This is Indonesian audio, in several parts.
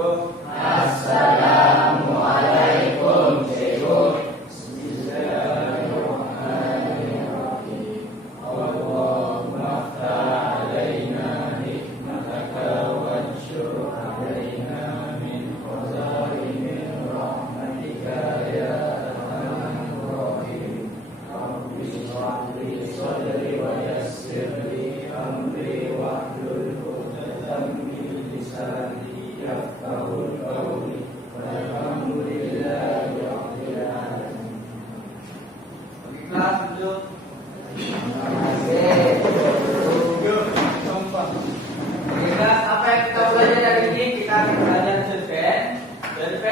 Assalamualaikum Syekh.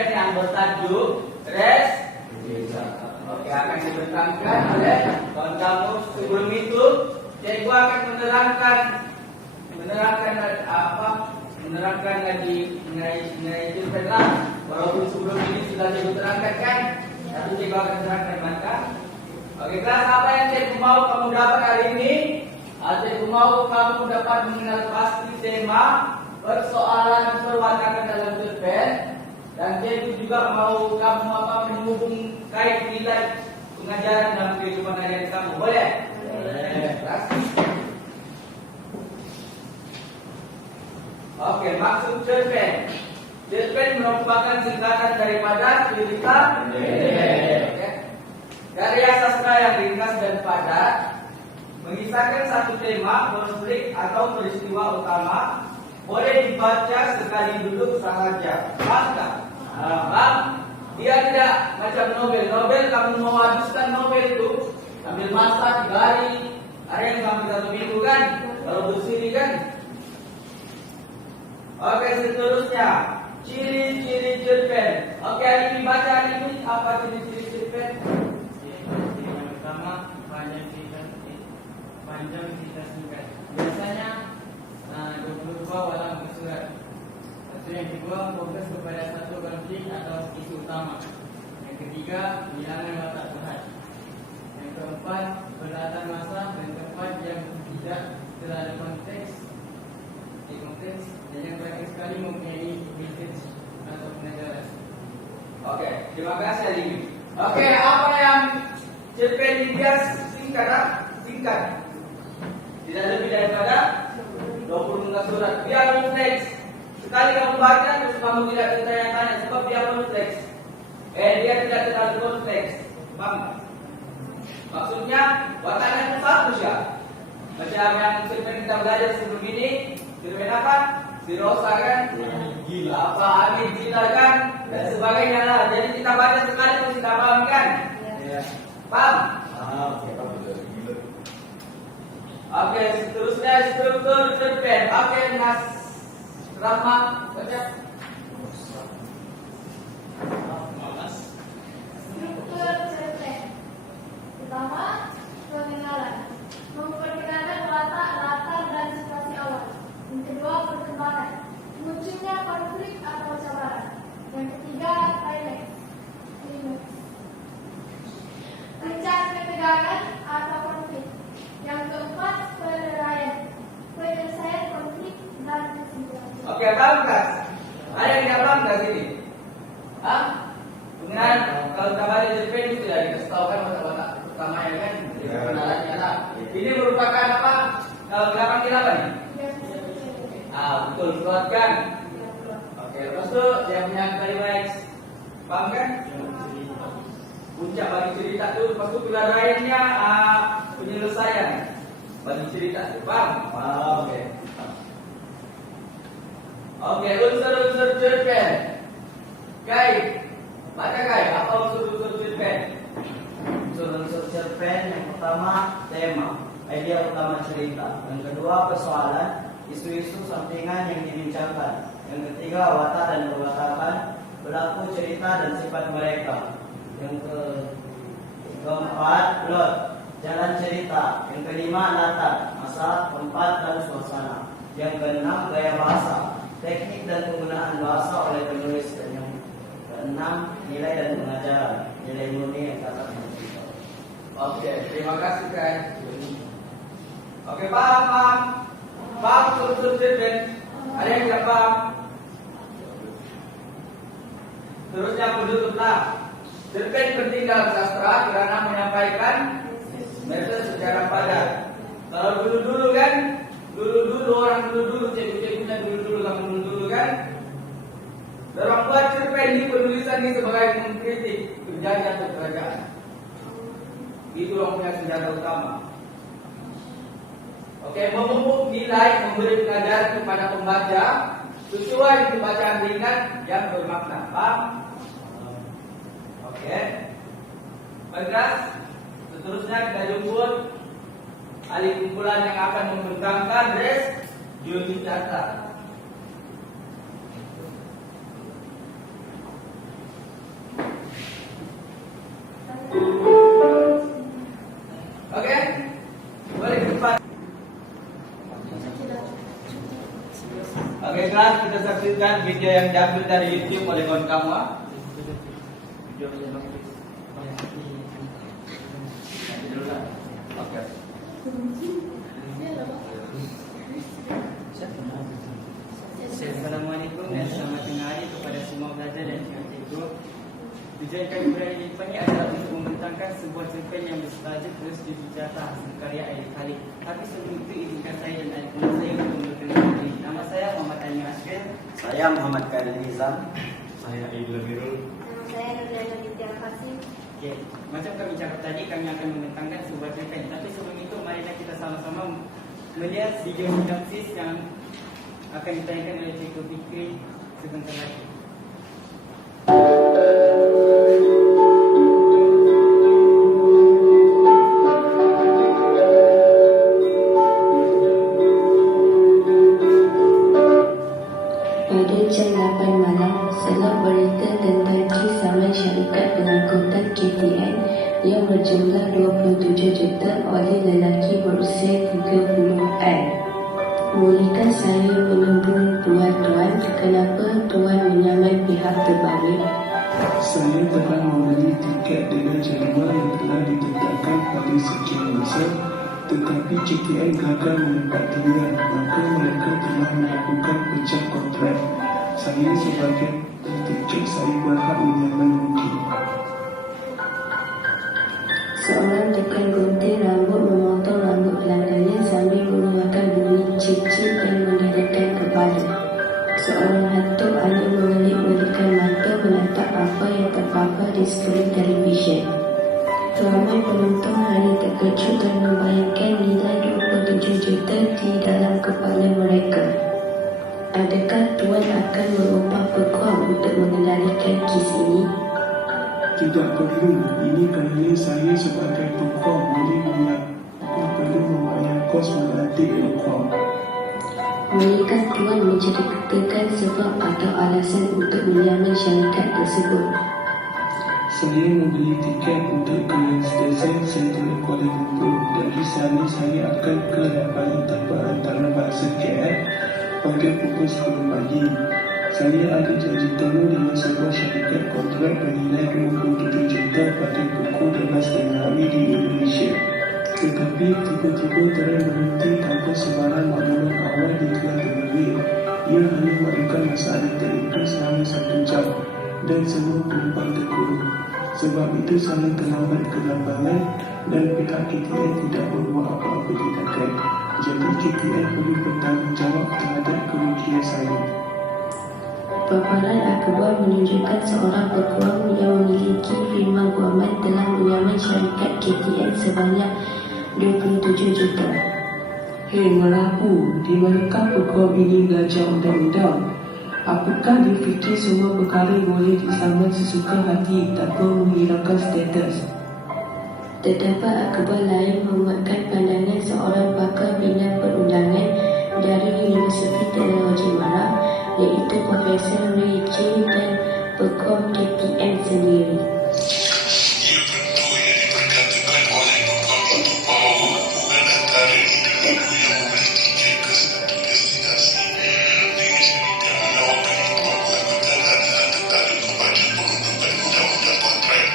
Yang bertajuk res. Oke, akan dibentangkan oleh kawan kamu. Sebelum itu, cikgu akan menerangkan lagi mengenai cerpen lah. Walaupun sebelum ini sudah cikgu terangkan kan, tapi cikgu akan terangkan maka. Oke, kelas apa yang cikgu mau kamu dapat hari ini? Cikgu mau kamu dapat mengenal pasti tema persoalan perwatakan dalam cerpen. Dan cikgu juga mau kamu menghubung kait nilai pengajaran dalam kehidupan harian kamu. Boleh? Boleh. Oke, maksud cerpen. Cerpen merupakan singkatan daripada cerita pendek. Karya sastra yang ringkas dan padat, mengisahkan satu tema, konflik atau peristiwa utama. Boleh dibaca sekali duduk sahaja. Maka Bang, dia tidak macam novel. Novel kamu mau habiskan novel itu ambil masa 3 hari, ada yang sampai 1 minggu kan? Kalau bersiri kan? Oke, seterusnya ciri-ciri cerpen. Oke, hari ini baca hari ini apa ciri-ciri cerpen? Yang pertama panjang cerita singkat. Biasanya 22 walau bersurat. Yang kedua, fokus kepada satu konflik atau isu utama. Yang ketiga, bilangan watak Tuhan. Yang keempat, berlatar masa. Dan keempat, yang tidak terlalu konteks. Dan yang terakhir sekali mempunyai message atau pengajaran. Oke, terima kasih Ali. Oke, apa yang cerpen dia singkat. Tidak lebih daripada 20 muka surat. Biar teks. Sekali kamu baca terus kamu tidak bertanya-tanya sebab dia konteks. Dia tidak terlalu konteks. Paham? Maksudnya watakan itu satu ya. Macam yang cerpen kita belajar sebelum ini, cerpen apa? Si Rosa kan? Gila. Apa Amin Gila kan? Dan sebagainya lah. Jadi kita baca sekali terus kita paham kan? Ya. Paham? Oke, seterusnya struktur cerpen. Oke, Nas Rahma, baca. Struktur cerpen. Pertama, pengenalan. Memperkenalkan latar dan situasi awal. Yang kedua, perkembangan. Munculnya konflik atau cabaran. Yang ketiga, climax. Puncak ketegangan atau konflik. Yang keempat, penyelesaian konflik dan kesimpulan. Oke, paham kan? Ada yang tidak paham nggak sini? Hah? Dengan kalau kita baca cerpen itu sudah dikasih tahu kan watak pertama ya kan? Kenalannya lah. Ini merupakan apa? Kalau belakang kita apa nih? Betul, slot kan? Oke, lepas itu dia punya climax. Paham kan? Puncak bagi cerita itu, lepas itu penilaiannya penyelesaian bagi cerita itu. Paham? Oke. Oke, unsur-unsur cerpen. Kai, baca Kai, apa unsur-unsur cerpen? Unsur-unsur cerpen yang pertama tema, idea utama cerita. Yang kedua persoalan, isu-isu sampingan yang dibincangkan. Yang ketiga watak dan perwatakan, pelaku cerita dan sifat mereka. Yang keempat plot, jalan cerita. Yang kelima latar, masa, tempat dan suasana. Yang keenam gaya bahasa, teknik dan penggunaan bahasa oleh penulis. Dan yang keenam nilai dan pengajaran, nilai murni yang kata cerita. Oke, terima kasih Kai. Oke, paham unsur cerpen. Ada yang tidak paham? Terusnya penutuplah. Cerpen penting dalam sastra karena menyampaikan message secara padat. Kalau dulu-dulu kan, orang dulu-dulu, cikgu-cikgunya dulu-dulu, kamu dulu-dulu kan, orang buat cerpen di penulisan ini sebagai mengkritik kerjaan atau kerajaan. Itu orang punya senjata utama. Oke, memupuk nilai, memberi pelajaran kepada pembaca sesuai dengan bacaan ringan yang bermakna. Paham? Oke. Baiklah, seterusnya kita jemput ahli kumpulan yang akan membentangkan res geodata. Oke, boleh ke depan. Oke, kelas kita saksikan video yang diambil dari YouTube oleh kawan kamu. Oke. Assalamualaikum dan selamat tengah hari kepada semua pelajar dan cikgu. Tujuan kami berada di depan ini adalah untuk membentangkan sebuah cerpen yang bertajuk Terus Dibicara hasil karya Aidil Khalid. Tapi sebelum itu izinkan saya dan adik-adik saya untuk memperkenalkan diri. Nama saya Muhammad Ali Asghar. Saya Muhammad Khalil Nizam. Saya Aidil Birul. Nama saya Nurjana Nitya Kasih. Okay. Macam kami cakap tadi, kami akan membentangkan sebuah cerpen. Tapi sebelum itu, marilah kita sama-sama melihat video sinopsis yang akan ditayangkan oleh Cikgu Fikri sebentar lagi. Pada jam 8 malam, selap berita tentang kerjasama syarikat dengan kontak KTN yang berjumlah 27 juta oleh lelaki berusia 30-an. Bolehkah saya menghubung tuan-tuan kenapa tuan menyamai pihak terbalik? Saya telah membeli tiket dengan jadual yang telah ditetapkan pada sekian masa, tetapi KTN gagal menempatinya, maka mereka telah melakukan pecah kontrak. Saya sebagai tiket, saya berhak menyamai rugi. Seorang tekan gunting rambut memotong rambut belakangnya sambil mengeluarkan bunyi cip-cip dan mengelakkan kepala. Seorang hantu angin mengelik-ngelikkan mata menatap apa yang terpapar di skrin televisyen. Ramai penonton hanya terkejut dan membayangkan nilai 27 juta di dalam kepala mereka. Adakah tuan akan mengubah peguam untuk mengendalikan kes ini? Tidak perlu, ini kerana saya sebagai peguam perlu membayar kos melatih peguam. Bolehkah tuan menceritakan sebab atau alasan untuk menyamai syarikat tersebut? Saya membeli tiket untuk ke stesen Sentral Kuala Lumpur. Dari sana saya akan ke lapangan terbang antarabangsa KL pada pukul 10 pagi. Saya ada janji temu dengan sebuah syarikat kontrak bernilai 27 juta pada pukul 12.30 hari di Indonesia. Tetapi tiba-tiba terang berhenti tanpa sebarang maklumat awal di telah terbeli. Ia hanya melakukan masalah teknikal selama 1 jam dan semua penumpang terkurung. Sebab itu saya terlambat ke lapangan dan pihak KTN tidak berbuat apa-apa tindakan. Jadi KTN perlu bertanggungjawab terhadap kerugian saya. Paparan akhbar menunjukkan seorang peguam yang memiliki firma guaman telah menyamai syarikat KTN sebanyak 27 juta. Hei merapu, di manakah peguam ini belajar undang-undang? Apakah difikir semua perkara boleh disambut sesuka hati tanpa menghilangkan status? Terdapat akhbar lain memuatkan pandangan seorang pakar bina perundangan dari Universiti Teknologi Marak, iaitu Profesor Ray J dan peguam KTN sendiri. Ia tentu yang diperkatakan oleh peguam itu bahawa hubungan antara individu yang membeli tiket ke satu destinasi dengan syarikat menawarkan peguam melakukan adalah tertarik kepada peruntukan undang-undang kontrak.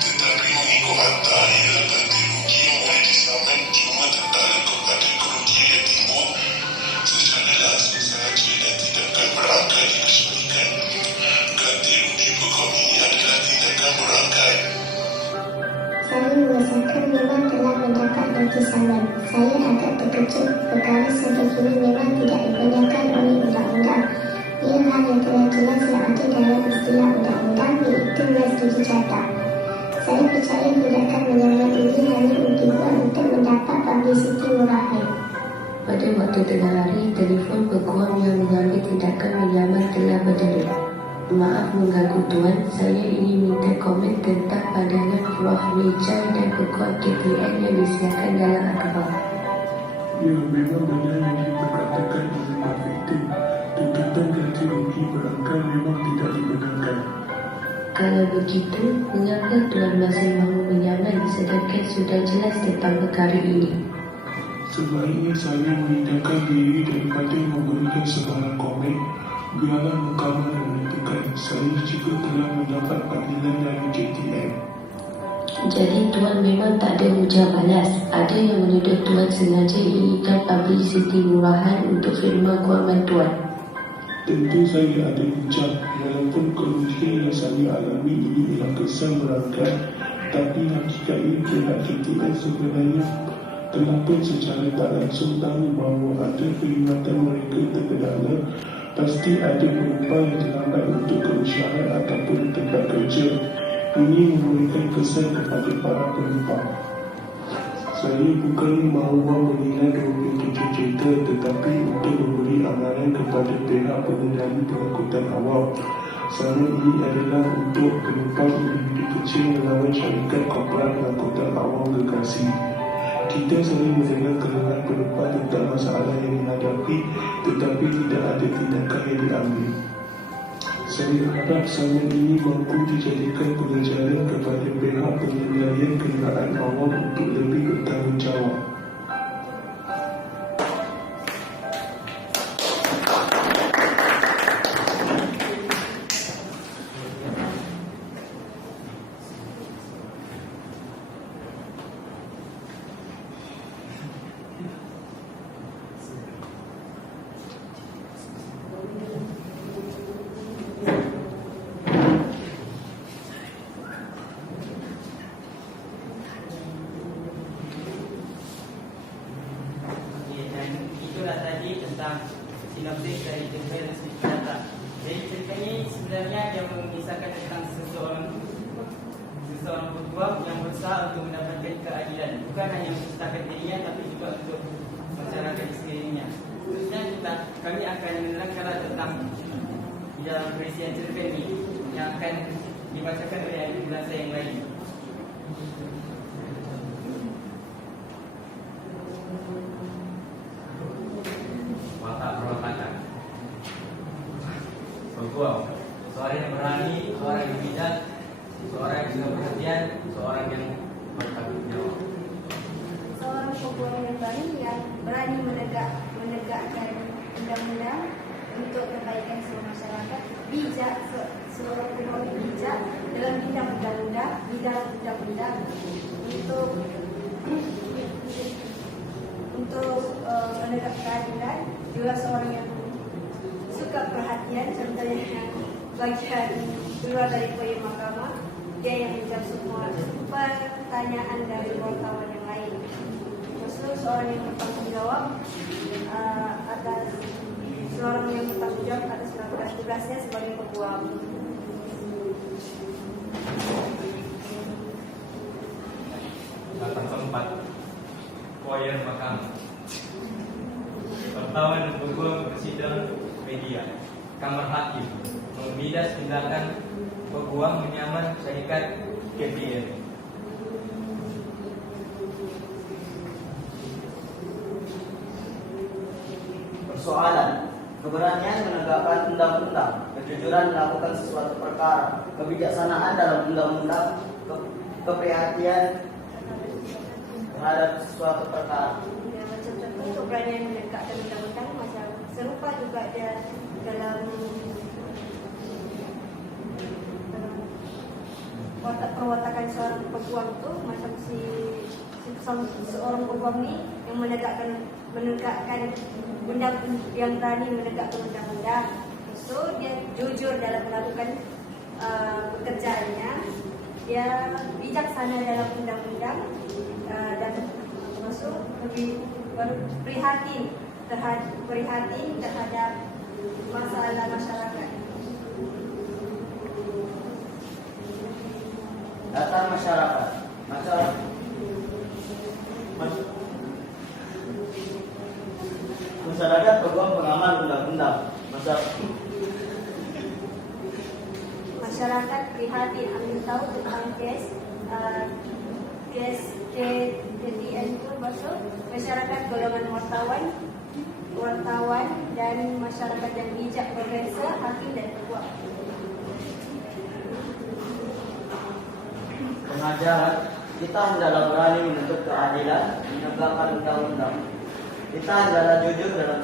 Tetapi mengikut akta ia ganti rugi yang boleh disambung kisaran. Saya agak terkejut perkara seperti ini memang tidak dibenarkan oleh undang-undang. Ia hal yang telah jelaslah ada dalam istilah undang-undang, iaitu restitusi jatah. Saya percaya tindakan menyamar ini hanya dibuat untuk mendapat publicity murahan. Pada waktu tengah hari, telefon peguam yang mengambil tindakan menyamar telah berderet. Maaf mengganggu Tuan, saya ingin minta komen tentang pandangan Prof. Rijal dan peguam KPM yang disiarkan dalam akhbar. Ya, memang benar yang diperkatakan oleh Pak Victor. Tuntutan ganti rugi berangkat memang tidak dibenarkan. Kalau begitu, mengapa Tuan masih mahu menyamar sedangkan sudah jelas tentang perkara ini? Sebaiknya saya menghindarkan diri daripada memberikan sebarang komen. Biarlah mahkamah yang menentukan. Saya juga telah mendapat panggilan dari JTM. Jadi Tuan memang tak ada hujah balas. Ada yang menuduh Tuan sengaja inginkan publicity murahan untuk firma guaman Tuan. Tentu saya ada hujah. Walaupun kerugian yang saya alami ini ialah kesan berangkat, tapi hakikatnya pihak JTM sebenarnya telah pun secara tak langsung tahu bahawa ada perkhidmatan mereka terkendala. Pasti ada penumpang yang terlambat untuk keusahaan ataupun tempat kerja. Ini memberikan kesan kepada para penumpang. Saya bukan mahu menilai 27 juta, tetapi untuk memberi amaran kepada pihak pengendali pengangkutan awam. Sama ini adalah untuk penumpang individu kecil melawan syarikat korporat pengangkutan awam gergasi. Kita selalu mendengar keluhan penumpang tentang masalah yang dihadapi, tetapi tidak ada tindakan yang diambil. Saya harap sama ini mampu dijadikan pengajaran kepada pihak pengendalian kenderaan awam untuk lebih bertanggungjawab. sinopsis dari jurnal data. Jadi cerita ini sebenarnya dia mengisahkan tentang seseorang peguam yang berusaha untuk mendapatkan keadilan, bukan hanya menciptakan dirinya tapi juga untuk masyarakat di sekelilingnya. Seterusnya kami akan menerangkan tentang di dalam perisian cerpen ini yang akan dibacakan oleh ahli bahasa yang lain. Peguam, seorang yang berani, seorang yang bijak, seorang yang juga perhatian, seorang yang bertanggung jawab. Seorang peguam yang berani menegakkan undang-undang untuk kebaikan seluruh masyarakat. Bijak, seorang peguam yang bijak dalam bidang undang-undang untuk menegakkan keadilan. Juga seorang yang suka perhatian, contohnya yang bagian keluar dari poin mahkamah, dia yang menjawab semua pertanyaan dari wartawan yang lain. Maksud seorang yang bertanggung jawab atas tugasnya sebagai peguam. Datang keempat, poin mahkamah. Pertama, peguam persidangan media. Kamar Hakim membidas tindakan peguam menyamar syarikat KPM. Persoalan: keberanian menegakkan undang-undang, kejujuran melakukan sesuatu perkara, kebijaksanaan dalam undang-undang, keprihatinan terhadap sesuatu perkara. Ya, macam contoh keberanian menegakkan undang-undang macam serupa juga dia dalam perwatakan seorang peguam tu, macam seorang peguam ni yang menegakkan undang, yang berani menegakkan undang-undang. So dia jujur dalam melakukan pekerjaannya, dia bijaksana dalam undang-undang, dan maksud prihatin terhadap masalah masyarakat. Data masyarakat. Masyarakat peguam pengaman undang-undang. Masyarakat prihatin ingin tahu tentang kes KTN itu maksud masyarakat golongan wartawan dan masyarakat yang bijak berbangsa, hakim dan ketua. Pengajaran, kita hendaklah berani menuntut keadilan, menegakkan undang-undang. Kita hendaklah jujur dalam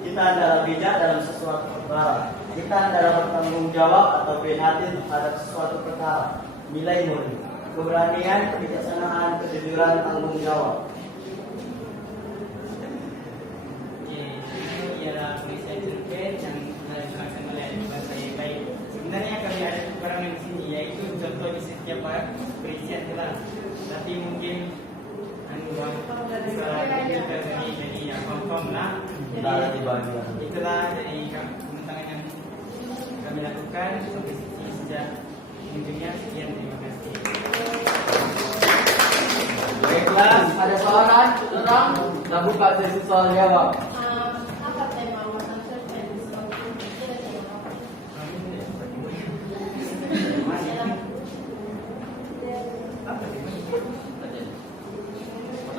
kita adalah bijak dalam sesuatu perkara. Kita adalah bertanggung jawab atau prihatin terhadap sesuatu perkara. Nilai murni, keberanian, kebijaksanaan, kejujuran, tanggung jawab. Ini ialah tulisan cerpen yang telah dilaksanakan oleh bahasa yang baik. Sebenarnya kami ada kekurangan di sini, yaitu contoh di setiap perisian kelas. Tapi mungkin kita jadi confirm lah. Itulah dari pembentangan yang kami lakukan sampai sini sejak ujungnya. Sekian, terima kasih. Baiklah, ada soalan tentang dah buka sesi soal jawab. Apa tema masa cerpen?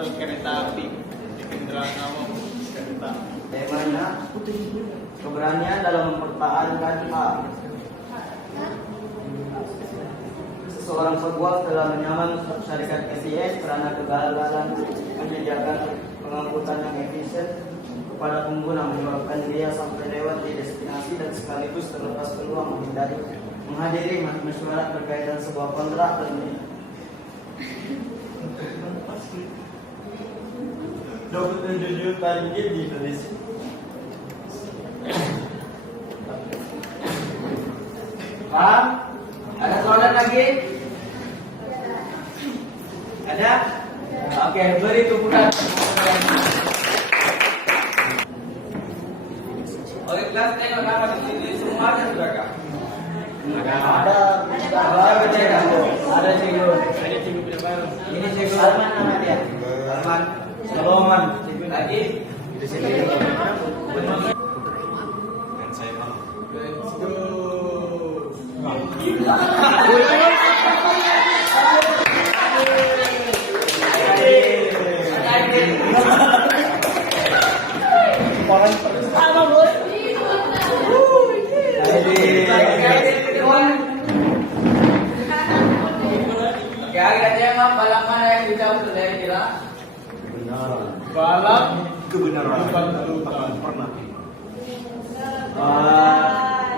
Kereta api di kendaraan awam kereta. Temanya keberanian dalam mempertahankan hak. Seseorang peguam telah menyaman syarikat KCS karena kegagalan menyediakan pengangkutan yang efisien kepada pengguna, menyebabkan dia sampai lewat di destinasi dan sekaligus terlepas peluang menghadiri mesyuarat berkaitan sebuah kontrak dan 27 juta ringgit di Indonesia. Paham? Ada soalan lagi? Ada? Oke, beri kemudahan. Oke, kelas tengok nama di sini semua ada sudah kak? Ada cikgu. baru. Ini cikgu Arman nama dia. Arman. Saloman. Cikgu lagi. Dan saya mau. Let's go. Orang pertama bos. Oke, akhirnya emang balap mana yang dijawab sudah kira? Balap kebenaran. Pernah.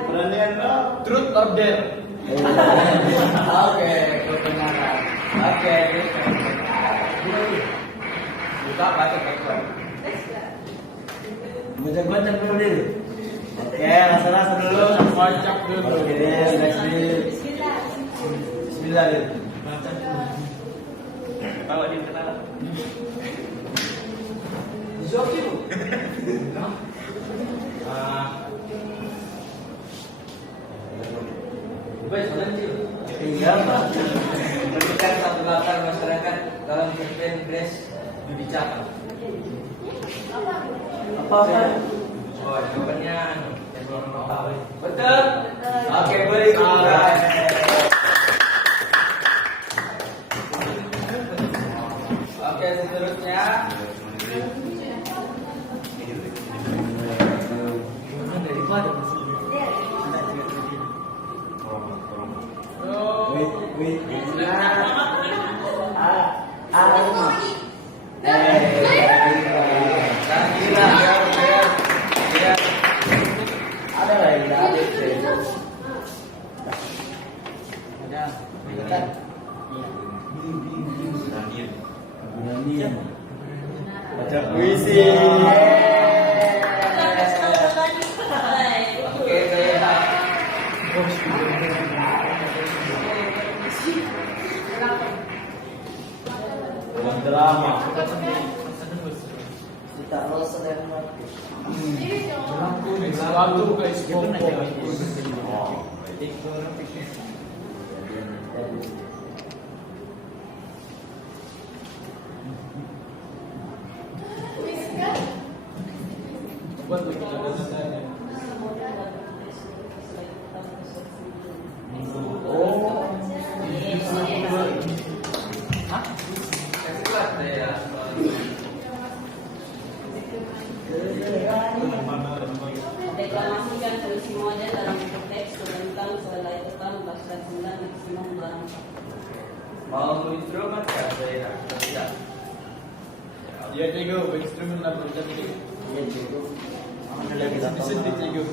Peranian Truth or dare? Oke, kebenaran. Oke. Buka baca baca. Baca-baca dulu. Oke, rasa-rasa dulu. Baca dulu. Oke, next Bismillah dulu. Kalau dia kenal. Zoki bu. Baik, lanjut. Iya, Pak. Berikan satu latar masyarakat dalam cerpen Grace Judicata. Apa Pak? Oh, jawabannya betul. Oke, beri kemudahan. Oke, seterusnya. Ada lagi, ada. Baca puisi. Oke, saya drama. Kita harus sedang mati. Selalu guys, Deklamasikan puisi model dalam bentuk teks tentang selai petang pasal 9 maksimum barang. Mau instrumen kan saya tidak. dia cikgu instrumen apa tadi? Iya cikgu. Mana lagi Bisa datang? cikgu.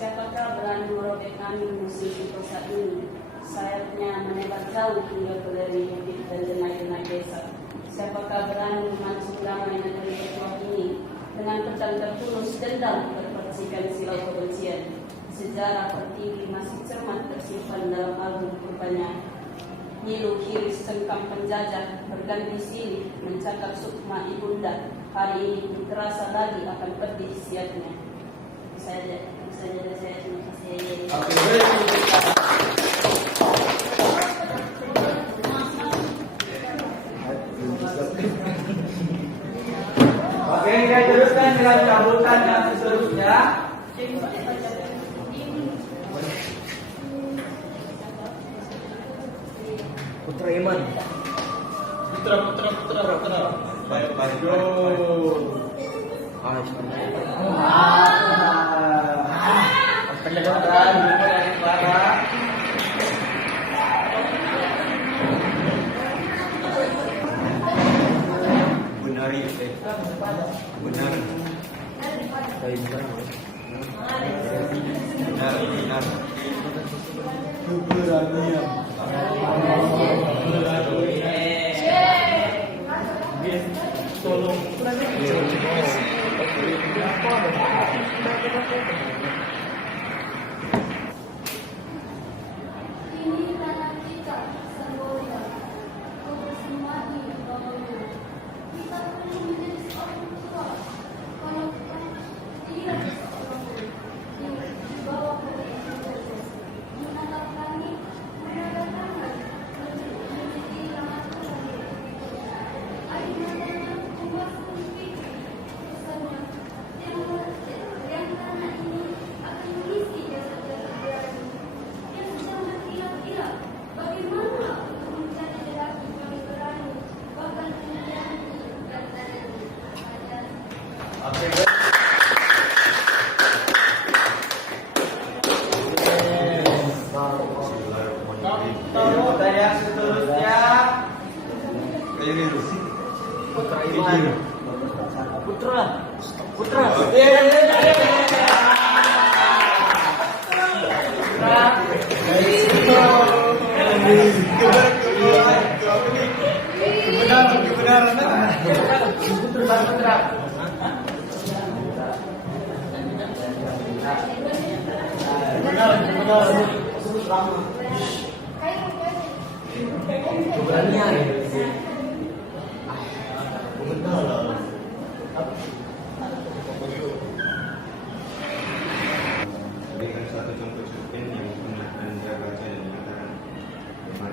Siapakah berani merobek angin musim kosa ini? Sayapnya menebar jauh hingga ke lereng bukit dan denai-denai desa. Siapakah berani memancing damai negeri bertuah ini? Dengan pedang tertulus dendam terpercikan silau kebencian. Sejarah tertinggi masih cermat tersimpan dalam album purbanya. Nyilu kiris cengkam penjajah berganti silih mencakap sukma ibunda. Hari ini terasa lagi akan pedih siapnya. Saya terima kasih. Oke, kita teruskan dengan sambutan yang seterusnya. Putra Iman. Putra. Baik. Yo. Penyedotan dari Clara. Ini tanah kita, Semboyan. Kau bersemadi di bawahnya. Kita perlu menjadi seorang tua. Kalau kita tidak seorang tua, di bawah kota proses. Menatap langit, menatap tangan, menjadi ramah Tuhan. Air matanya memuaskan pikir. Pesannya, yang tanah ini akan mengisi jasa-jasa berani. Yang sedang berkira-kira bagaimana untuk mencari lelaki paling berani, bahkan menjadi dan Oke. Sambutan yang seterusnya. Putra Iman. Putra. Berikan suatu contoh cerpen yang pernah Anda baca dan dikatakan teman.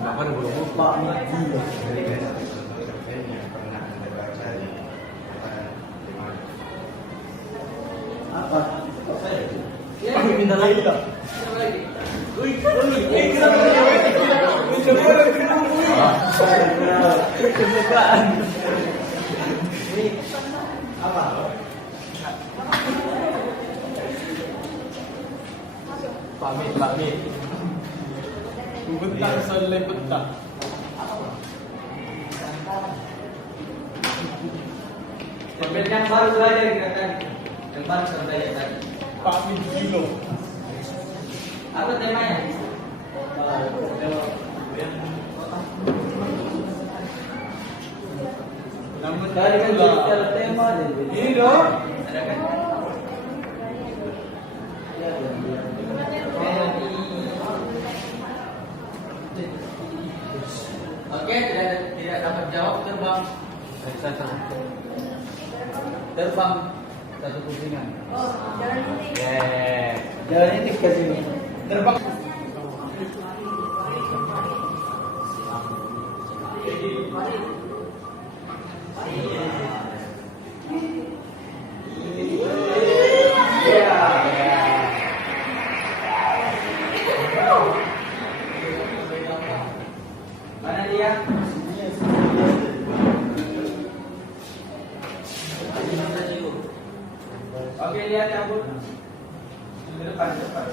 Bapak belum Lupa lagi. Berikan satu contoh cerpen yang pernah Anda baca dan dikatakan teman. Apa? Minta lagi tak? Apa? Pamit. Bentang selai bentang. Cerpen yang baru belajar kita tadi. Yang baru kita belajar tadi. Pamit kilo. Apa temanya? Tadi kan bicara tema Ini dong. Ada kan? Oke, tidak dapat jawab terbang. Terbang satu pusingan. Oh, jangan ini. Jalan ini ke sini. Terbang. Mana dia? Oke, lihat cabut. Ke depan, depan.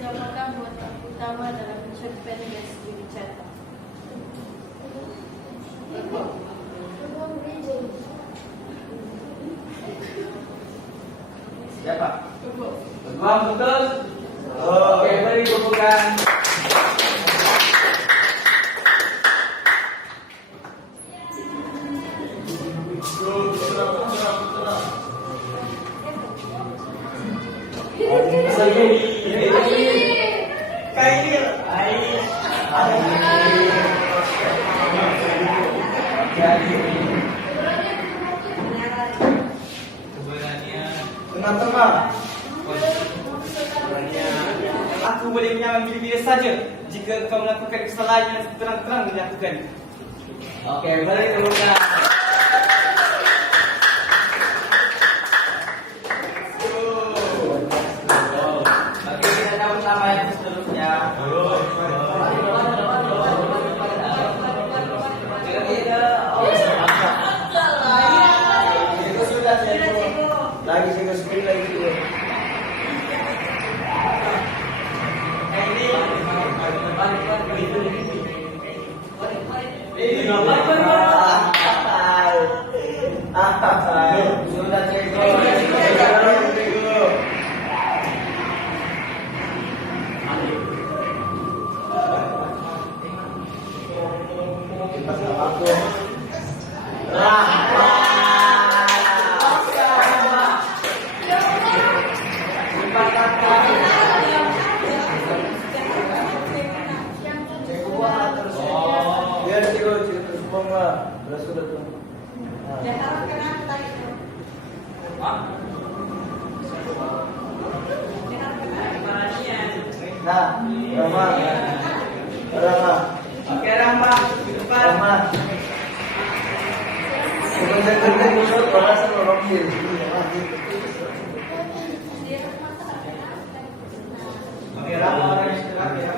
Siapakah buatan utama dalam cerpen Meski Bicara? Siapa? Terbang betul. Oke, beri dukungan. Teman-teman, aku boleh menyamar bila-bila saja jika kau melakukan kesalahan yang terang-terang dilakukan. Oke, beri dukungan. Oke, kita cabut nama yang seterusnya. Lagi saya sepuluh lagi. Sudah cek. Biar cikgu terus lah. Terus sudah tuh. Nah, Rama. Oke, Rama, di depan. Rama. Sebentar dulu orang sama Rocky. Oke, Rama orang yang terakhir ya.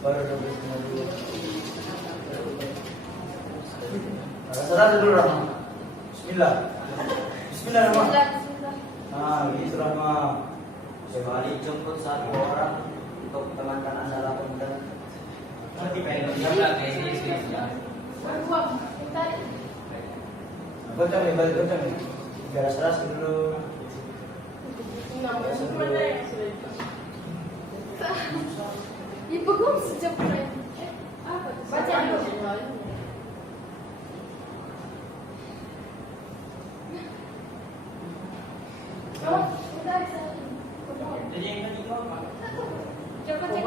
Baru habis dulu. Salah dulu Rama. Bismillah. Bismillah Rama. Ah, gitu Rama. Sekali jemput satu orang untuk temankan Anda lakukan. Nanti pengen jalan kayak sini ya. Goceng nih, balik goceng nih. Garas-garas dulu. Ibu gue sejak baca dulu. Oh, udah bisa. Jadi yang tadi kau apa? Coba cek.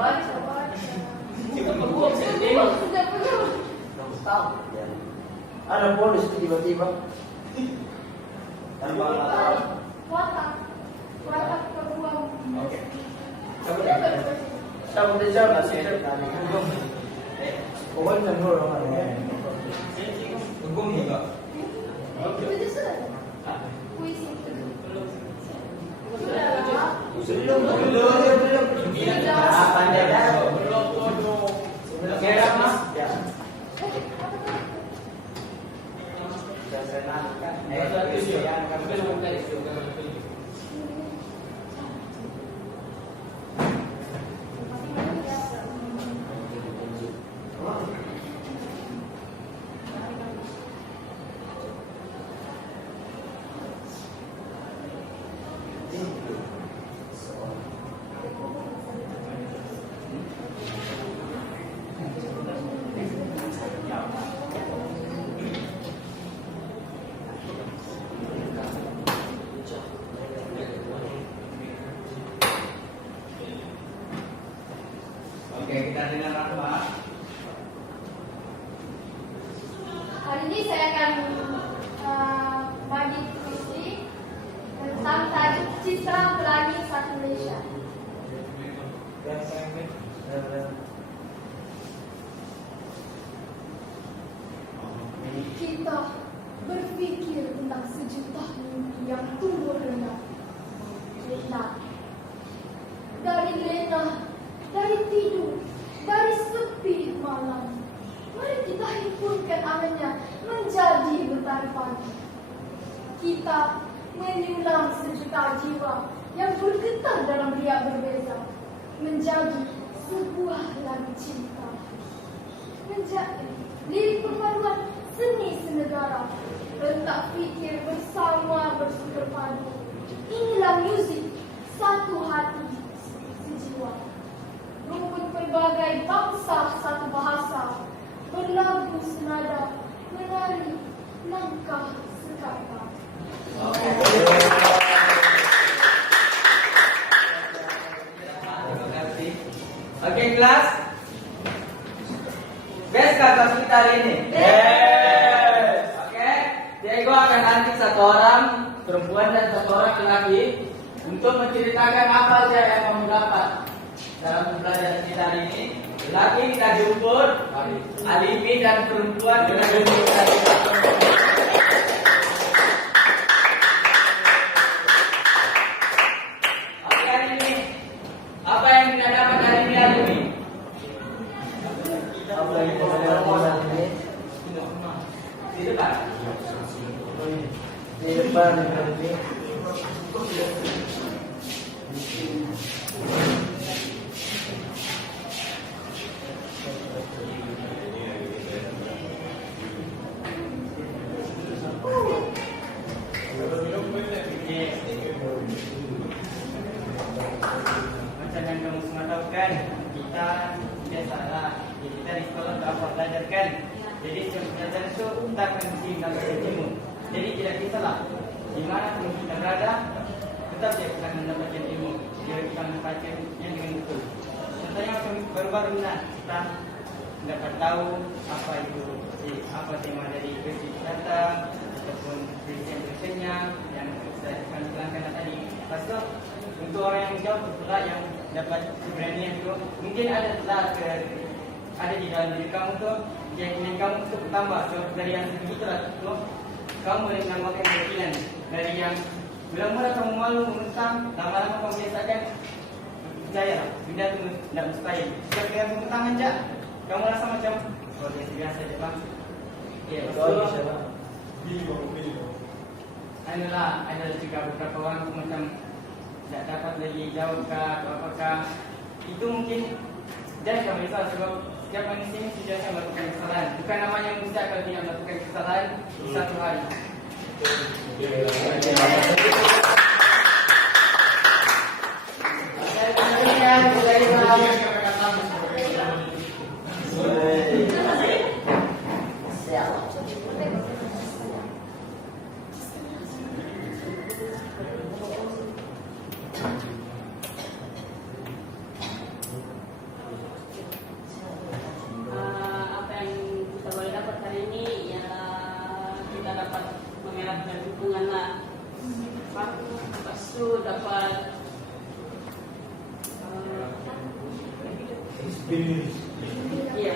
Ada polis tuh tiba-tiba. Tanpa Watak kedua. Oke. Sabun aja masih ada. Pokoknya dulu orang ini. Hukum juga. Itu sudah. Puisi. Belum. Pandai dah. Oke, Rama. Ya. Oke, kita dengar apa? Hari ini saya akan bagi puisi tentang tajuk Citra Pelangi Satu Malaysia. Kita berpikir tentang sejuta mimpi yang tumbuh rendah. Dari lena, dari tidur, dari sepi malam. Mari kita himpunkan angannya menjadi mentari pagi. Kita menyulam sejuta jiwa yang bergetar dalam riak berbeza, menjadi sebuah lagu cinta, menjadi lirik perpaduan seni senegara, rentak fikir bersama bersumber padu. Inilah musik satu hati sejiwa, rumput berbagai bangsa satu bahasa, berlagu senada, menari langkah sekata. Oke, kelas. Best kakak kita hari ini. Oke, Diego akan nanti satu orang perempuan dan satu orang laki-laki untuk menceritakan apa saja yang kamu dapat dalam pembelajaran kita hari ini. Laki kita diukur, alibi dan perempuan kita diukur. Oke, hari ini apa yang kita dapat hari ini, alibi? Apa yang kita dapat ini? Di depan. Di depan ini. Macam yang kamu semua tahu kan, kita biasalah kita di sekolah tak apa belajar kan. Jadi pelajaran itu kita akan mesti dapat ilmu. Jadi tidak kisahlah di mana pun kita berada, tetap dia akan mendapatkan ilmu. Dia akan membaca yang dengan betul. Contohnya macam baru-baru ini kita dapat tahu apa itu apa tema dari versi kata ataupun presentasinya yang saya akan bilangkan tadi. Lepas itu untuk orang yang menjawab pula yang dapat keberanian itu mungkin ada di dalam diri kamu tu keyakinan kamu untuk bertambah. So dari yang begitulah tu kamu boleh menambahkan keyakinan dari yang mula-mula kamu malu mentang, lama-lama kamu biasakan percaya benda itu tidak mustahil. Setiap kali kamu mentang aja kamu rasa macam oh biasa je bang. Ya betul. Ada juga beberapa orang macam tidak dapat lagi jawab ke atau apakah itu mungkin jangan kamu risau sebab setiap manusia ini sudah melakukan kesalahan. Bukan namanya manusia kalau tidak melakukan kesalahan di satu hari. Apa yang kita boleh dapat hari ini ya kita dapat mengeratkan hubungan lah. Lepas itu dapat iya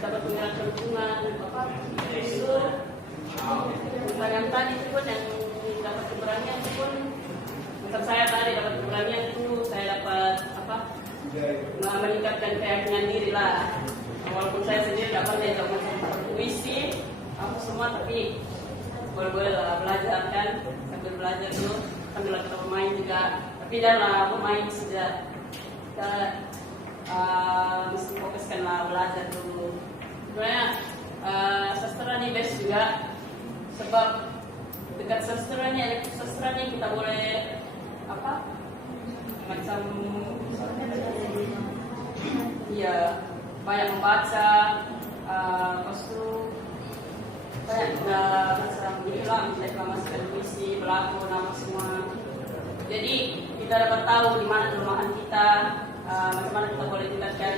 dapat mengeratkan hubungan itu bukan yang tadi itu pun yang dapat keberanian itu pun untuk saya tadi dapat keberanian itu saya dapat apa meningkatkan keyakinan diri lah. Walaupun saya sendiri dapat dia macam puisi apa semua tapi boleh lah belajar kan, sambil belajar dulu, sambil kita bermain juga. Tapi janganlah bermain saja. Kita mesti fokuskanlah belajar dulu. Sebenarnya sastra ini best juga, sebab dekat sastranya kita boleh apa? Macam ya banyak membaca, lepas itu banyak macam inilah, reklamasi puisi, berlaku nama semua. Jadi kita dapat tahu di mana kelemahan kita, macam mana kita boleh tingkatkan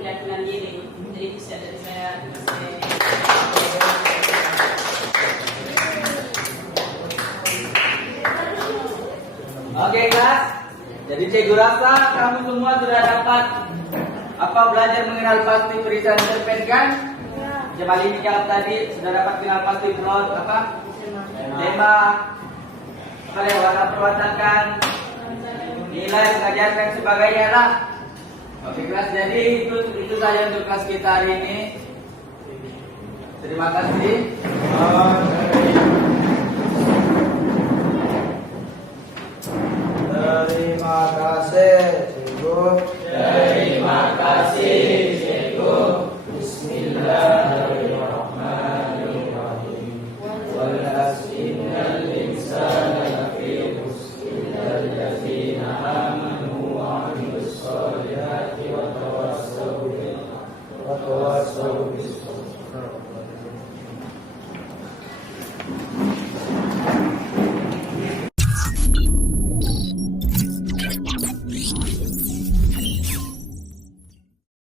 keyakinan diri. Jadi itu dari saya. Oke kelas, jadi cikgu rasa kamu semua sudah dapat belajar mengenal pasti tulisan cerpen kan? Macam ini jawab tadi sudah dapat kenal pasti plot tema, warna perwatakan, nilai pengajaran dan sebagainya lah. Oke kelas, jadi itu saja untuk kelas kita hari ini. Terima kasih. Terima kasih, Cikgu.